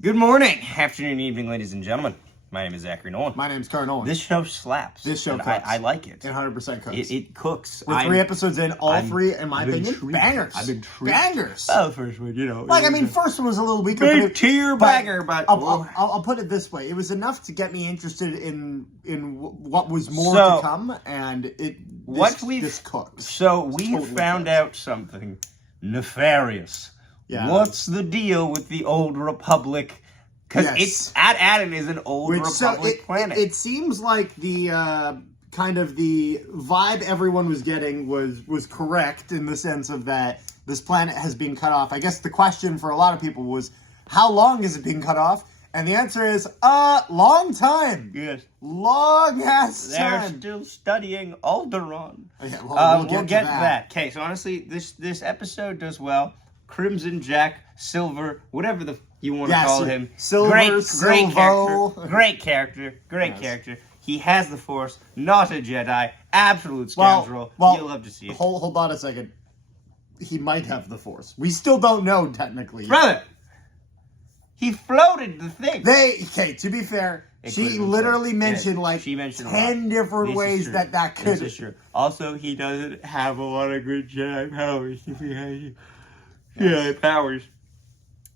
Good morning, afternoon, evening, ladies and gentlemen. My name is Zachary Nolan. My name's Carl Nolan. This show slaps. This show cooks. I like it. It 100% cooks. It cooks. We're 3 episodes in, all three, in my opinion, intrigued. bangers. I'm intrigued. Bangers. Oh, first one, you know. Like, I mean, first one was a little weaker. Big tier banger, but... I'll put it this way. It was enough to get me interested in what was more to come, and this cooked. So we totally found out something nefarious. Yeah. What's the deal with the Old Republic? Because it's Adam is an Old Republic planet. It seems like the kind of the vibe everyone was getting was correct in the sense of that this planet has been cut off. I guess the question for a lot of people was, how long has it been cut off? And the answer is, long time. Yes. Long ass time. They're still studying Alderaan. Okay, well, we'll get to that. Okay, so honestly, this episode does well. Crimson Jack, Silver, whatever you want to call him. Silver, great character. He has the Force, not a Jedi, absolute scoundrel. You'll love to see it. Hold on a second. He might have the Force. We still don't know technically. Brother, he floated the thing. To be fair, she literally mentioned 10 different ways that could. This is true. Also, he doesn't have a lot of good Jedi powers. Powers.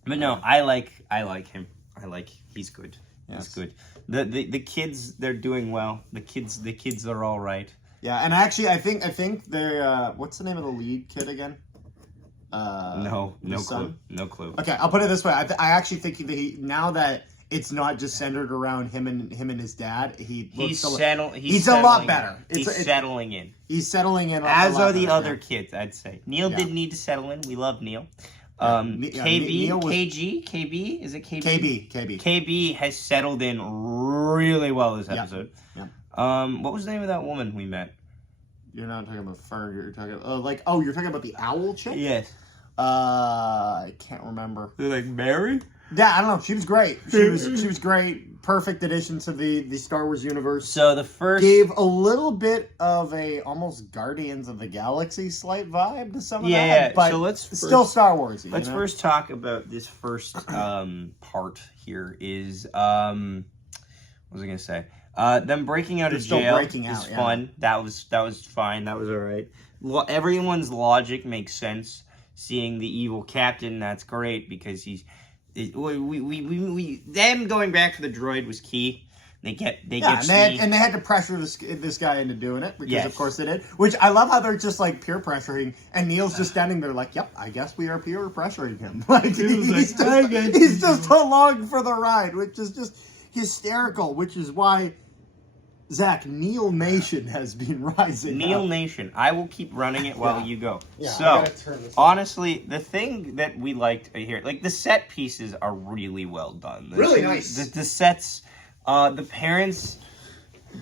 But no, I like him. He's good. Yes. He's good. The kids, they're doing well. The kids are all right. Yeah, and actually, I think they're what's the name of the lead kid again? No clue. Okay, I'll put it this way. I actually think that now that it's not just centered around him and his dad, he's a lot better. He's settling in. He's settling in. As are the other kids, I'd say. Neil did need to settle in. We love Neil. KB, is it KB? KB has settled in really well this episode. Yeah. What was the name of that woman we met? You're not talking about Fern. You're talking you're talking about the owl chick? Yes. I can't remember. Like Mary? Yeah, I don't know. She was great. She was great. Perfect addition to the Star Wars universe. So the first gave a little bit of a almost Guardians of the Galaxy slight vibe to some of that. But so still Star Wars. Let's first talk about this first part here. Is what was I gonna say? Them breaking out of jail is fun. That was fine. That was all right. Everyone's logic makes sense. Seeing the evil captain, that's great because them going back to the droid was key. They had to pressure this guy into doing it because of course they did. Which I love how they're just like peer pressuring, and Neil's just standing there like, "Yep, I guess we are peer pressuring him." Like he's just along for the ride, which is just hysterical. Which is why, Zach, Neil Nation has been rising. Neil Nation. I will keep running it while you go. Yeah, so, honestly, the thing that we liked here, like the set pieces are really well done. Really nice. The sets, the parents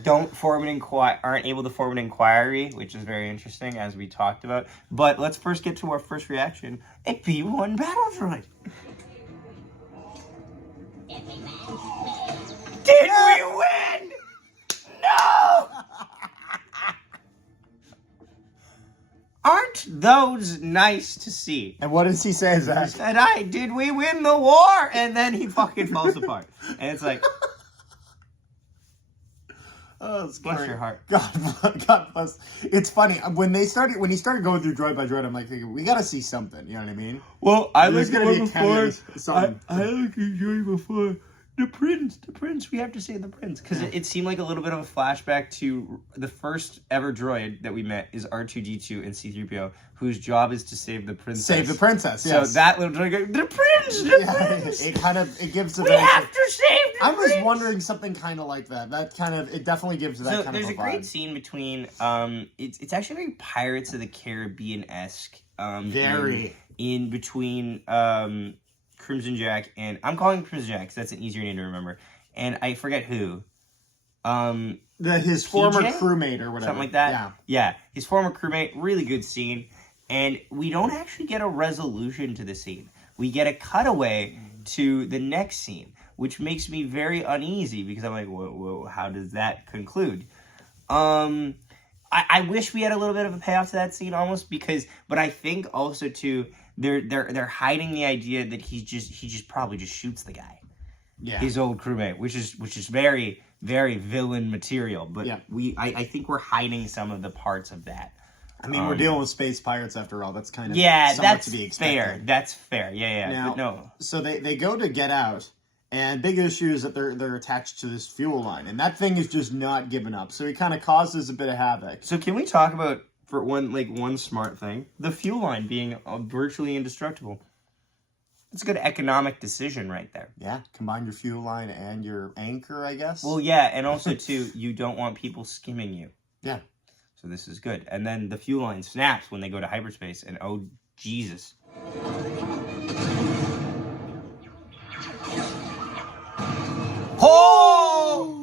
aren't able to form an inquiry, which is very interesting, as we talked about. But let's first get to our first reaction. A P1 battle droid. Did we win? No! Aren't those nice to see? And what does he say, Zach? He said, did we win the war? And then he fucking falls apart. And it's like... Oh, it's bless your heart. God bless. It's funny. When he started going through droid by droid, I'm like thinking, we gotta see something. You know what I mean? Well, I looked at it before. I looked at droid before. The prince, we have to say the prince. Because it seemed like a little bit of a flashback to the first ever droid that we met is R2-D2 and C-3PO, whose job is to save the princess. Save the princess, yes. So that little droid goes, the prince! It gives a we have to save the prince! I was wondering something kind of like that. It definitely gives that kind of a vibe. There's a great scene between, it's actually very Pirates of the Caribbean-esque. Very. In between, Crimson Jack, and I'm calling him Crimson Jack because that's an easier name to remember. And I forget who. His former crewmate or whatever. Something like that. Yeah. His former crewmate. Really good scene. And we don't actually get a resolution to the scene. We get a cutaway to the next scene, which makes me very uneasy because I'm like, whoa, how does that conclude? I wish we had a little bit of a payoff to that scene almost but I think also too they're hiding the idea that he just probably just shoots the guy. his old crewmate, which is very, very villain material. But I think we're hiding some of the parts of that. I mean, we're dealing with space pirates after all. That's kind of that's to be expected. fair. That's fair. Yeah. Now, but no. So they go to get out, and big issue is that they're attached to this fuel line, and that thing is just not giving up. So he kind of causes a bit of havoc. So can we talk about for one smart thing, the fuel line being virtually indestructible? It's a good economic decision right there. Yeah, combine your fuel line and your anchor, I guess. Well, yeah, and also, too, you don't want people skimming you. Yeah. So this is good. And then the fuel line snaps when they go to hyperspace, and oh, Jesus. Oh!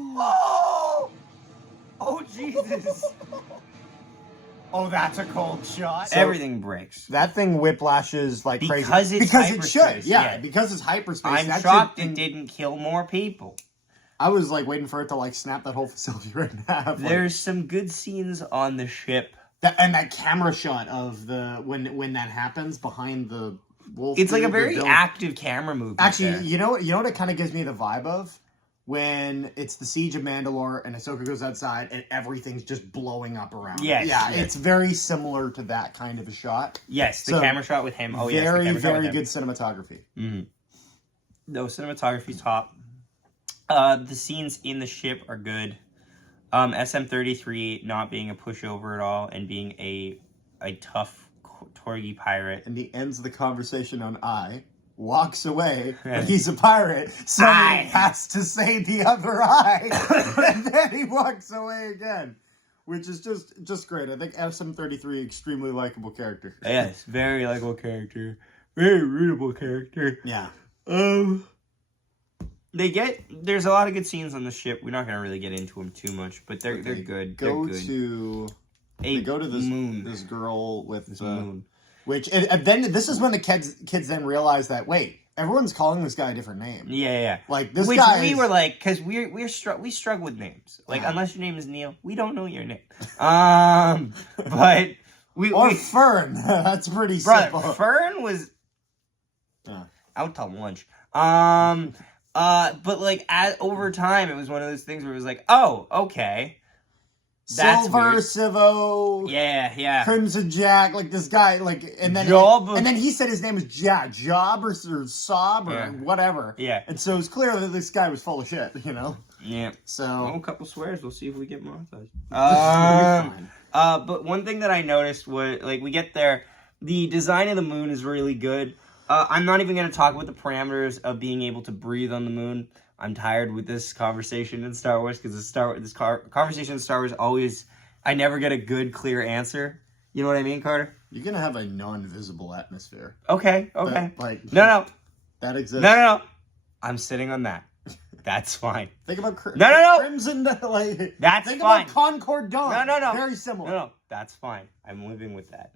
Oh, Jesus. Oh, that's a cold shot. So everything breaks. That thing whiplashes like crazy. Because it should. Yeah, because it's hyperspace. I'm shocked it didn't kill more people. I was like waiting for it to like snap that whole facility right in half. There's some good scenes on the ship. And that camera shot of the when that happens behind the wolf. It's like a very active camera movement. Actually, you know what it kind of gives me the vibe of? When it's the Siege of Mandalore and Ahsoka goes outside and everything's just blowing up around. Yes. Yeah, it's very similar to that kind of a shot. Yes, the camera shot with him. Oh, very, yes. Very good cinematography. Mm-hmm. No, cinematography's top. The scenes in the ship are good. SM-33 not being a pushover at all and being a tough Torgi pirate. And he ends the conversation on I. Walks away, but he's a pirate, so he has to say the other eye, and then he walks away again, which is just great. I think SM-33 extremely likable character. Yes, very likable character, very readable character. Yeah. There's a lot of good scenes on the ship. We're not gonna really get into them too much, but they're good. They go to this moon. This girl with this moon. Which and then this is when the kids then realize that wait, everyone's calling this guy a different name. Yeah. Like this guy. We were like, because we struggle with names. Like unless your name is Neil, we don't know your name. But or Fern. That's pretty simple. Fern was out to lunch. But like over time, it was one of those things where it was like, oh, okay. That's Silver, weird. Civo, Crimson Jack, like this guy, like, and then he said his name was Job or Sob or whatever. Yeah. And so it's clear that this guy was full of shit, you know? Yeah. So. A couple swears, we'll see if we get monetized. But one thing that I noticed was, like, we get there, the design of the moon is really good. I'm not even going to talk about the parameters of being able to breathe on the moon. I'm tired with this conversation in Star Wars because conversation in Star Wars always, I never get a good, clear answer. You know what I mean, Carter? You're going to have a non-visible atmosphere. Okay. That, no. That exists. No. I'm sitting on that. That's fine. Think about no. Crimson, like, that's think fine. About Concord Dawn. No. Very similar. No. That's fine. I'm living with that.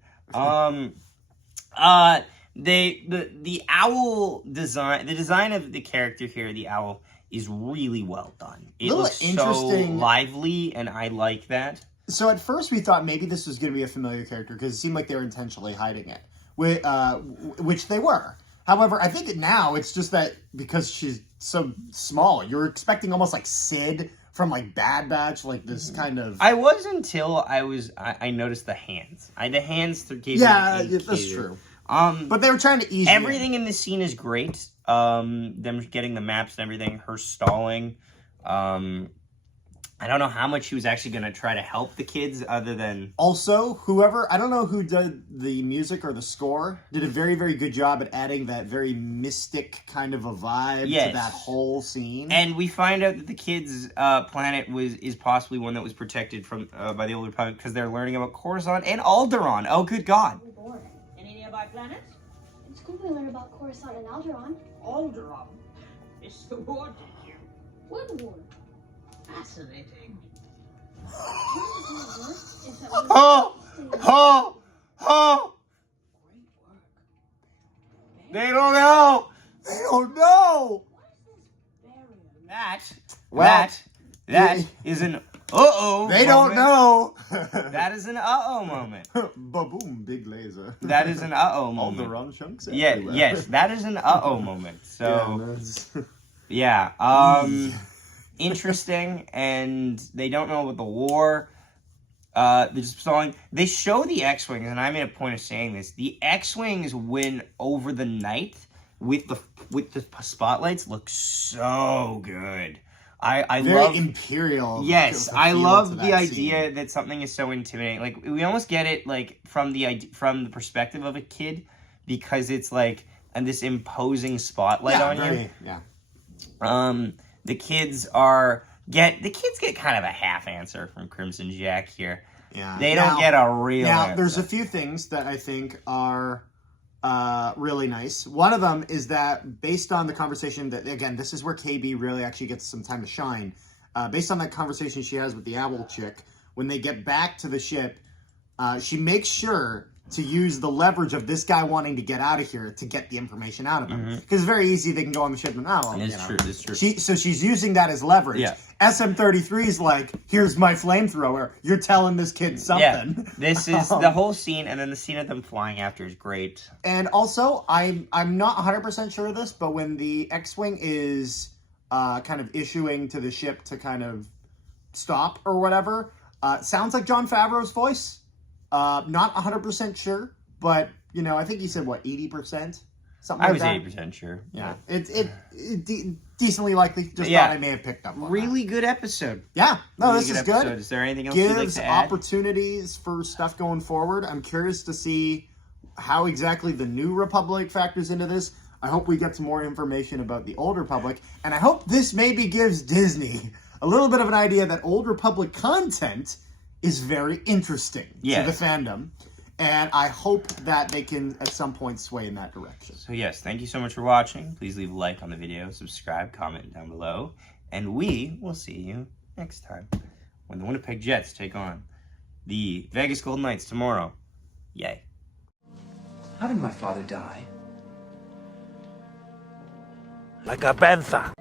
The owl design, the design of the character here, the owl, is really well done. It looks interesting, so lively, and I like that. So at first we thought maybe this was going to be a familiar character because it seemed like they were intentionally hiding it, which they were. However, I think now it's just that because she's so small, you're expecting almost like Sid from like Bad Batch, like this kind of. I was until I noticed the hands. The hands gave me that's true. But they were trying to ease everything in this scene is great. Them getting the maps and everything, her stalling. I don't know how much she was actually going to try to help the kids other than... Also, I don't know who did the music or the score, did a very, very good job at adding that very mystic kind of a vibe to that whole scene. And we find out that the kids' planet is possibly one that was protected from by the Old Republic because they're learning about Coruscant and Alderaan. Oh, good God. Any nearby planets? In school we learned about Coruscant and Alderaan. Alderaan? It's the Ward here. What Ward? Fascinating. Oh! They don't know! They don't know! That is an uh-oh They don't know! That is an uh-oh moment. Ba-boom, big laser. That is an uh-oh moment. All the wrong chunks everywhere. Yes, that is an uh-oh moment. So, Yeah. Interesting, and they don't know about the war. They're just stalling. They show the X-Wings, and I made a point of saying this. The X-Wings win over the night with the spotlights look so good. I Very love Imperial. Yes, I love the idea that something is so intimidating. Like we almost get it like from the perspective of a kid because it's like this imposing spotlight on you. Yeah. The kids get kind of a half answer from Crimson Jack here. Yeah. They don't get a real answer. There's a few things that I think are really nice. One of them is that based on the conversation that, again, this is where KB really actually gets some time to shine. Based on that conversation she has with the owl chick, when they get back to the ship, she makes sure to use the leverage of this guy wanting to get out of here to get the information out of him. Because it's very easy, they can go on the ship and, It's true. So she's using that as leverage. Yeah. SM-33 is like, here's my flamethrower. You're telling this kid something. Yeah. This is the whole scene, and then the scene of them flying after is great. And also, I'm not 100% sure of this, but when the X-Wing is kind of issuing to the ship to kind of stop or whatever, sounds like Jon Favreau's voice. Not 100% sure, but, I think you said, 80%? Something like that? I was 80% sure. Yeah. Decently likely. Just thought I may have picked up on Really good episode. Yeah. No, Really this is episode. good. Is there anything else you'd like Gives to add? opportunities for stuff going forward. I'm curious to see how exactly the New Republic factors into this. I hope we get some more information about the Old Republic, and I hope this maybe gives Disney a little bit of an idea that Old Republic content is very interesting to the fandom, and I hope that they can at some point sway in that direction. So yes, thank you so much for watching. Please leave a like on the video, subscribe, comment down below, and we will see you next time when the Winnipeg Jets take on the Vegas Golden Knights tomorrow. Yay. How did my father die? Like a panther.